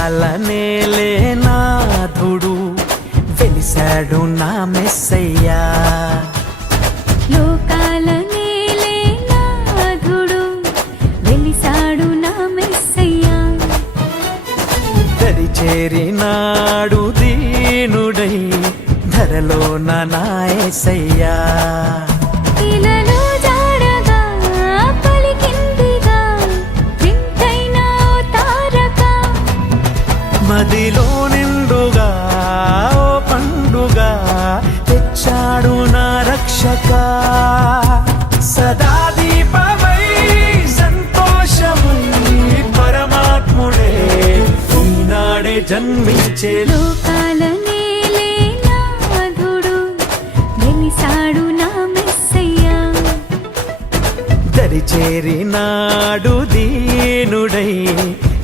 లోకాల నేలే నాథుడు వెలిశాడు నా మెస్సయ్యా. లోకాల నేలే నాథుడు వెలిశాడు నా మెస్సయ్యా. దరి చేరినాడు దీనుడై ధరలోన నా యేసయ్యా. ఇలలో జాడగా పలికిందిగా వింతైన ఓ తారక. మదిలో నిండుగా ఓ పండుగా తెచ్చాడు నా రక్షక. సదా దీపమై సంతోషమై పరమాత్ముడే ఈనాడే జన్మించే. లోకాల నేలే నాథుడు వెలిశాడు నా మెస్సయ్యా. దరి చేరినాడు దీనుడై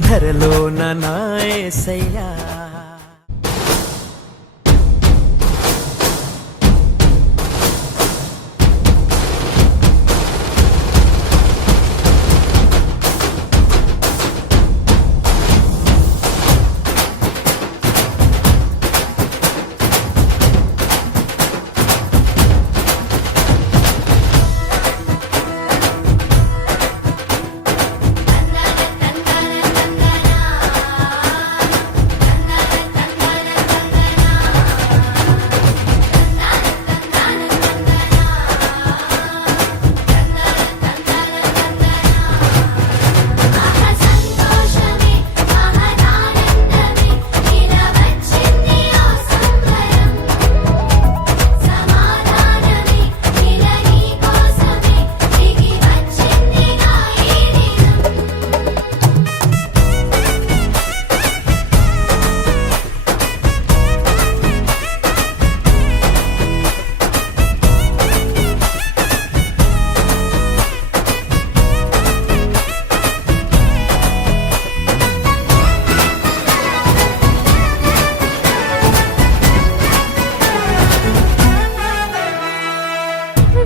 ధరలోన నా యేసయ్యా.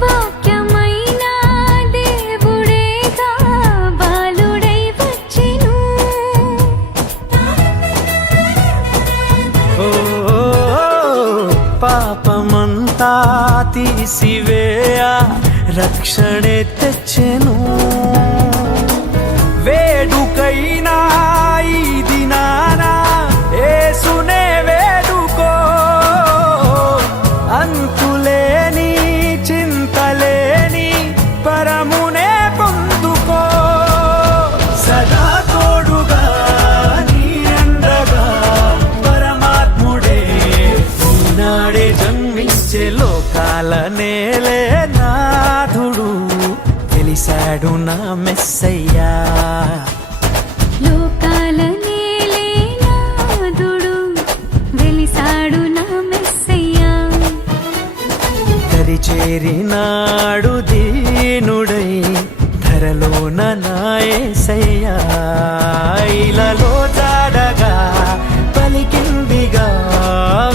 వాక్యమైన దేవుడేగా బాలుడై వచ్చెను. ఓ పాపమంతా తీసివేయ రక్షణే తెచ్చెను. వేడుకైనా ఈ దినాన యేసునే వేడుకో. అంతులేని చింతలేని పరమునే పొందుకో. సదా తోడుగా నీ అండగా పరమాత్ముడే ఈనాడే జన్మించే. లోకాల నేలే నాథుడు వెలిశాడు నా మెస్సయ్యా. లోకాల నేలే నాథుడు వెలిశాడు నా మెస్సయ్యా. దరి చేరినాడు దీనుడై ధరలోన నా యేసయ్యా. ఇలలో జాడగా పలికిందిగా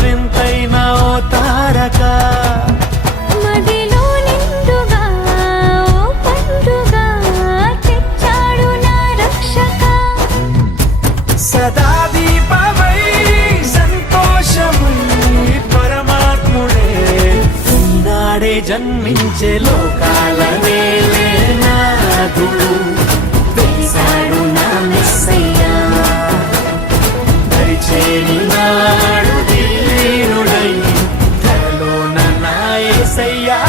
వింతైన ఓ తారక. మదిలో నిండుగా ఓ పండుగా తెచ్చాడు నా రక్షక. సదా దీపమై సంతోషమై పరమాత్ముడే ఈనాడే జన్మించే. లోకాల నేలే నాథుడు వెలిశాడు నా మెస్సయ్యా. దరి చేరినాడు దీనుడై ధరలోన నా యేసయ్యా.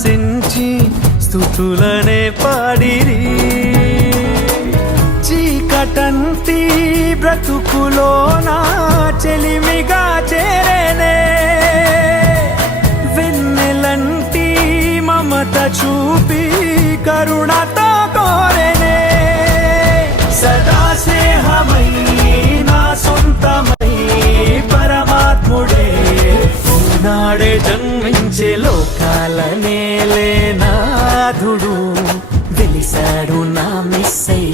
శాసించి స్తుతులనే పాడిరి చీకటంటి బ్రతుకులో నా చెలిమిగా చేరేనే వెన్నెలంటి మమత చూపి కరుణతో కోరేనే సదా స్నేహమై నా సొంతమై పరమాత్ముడే నాడే జన్మించే లోకాల నేలే నాథుడు వెలిసాడు నా మిస్సయ్య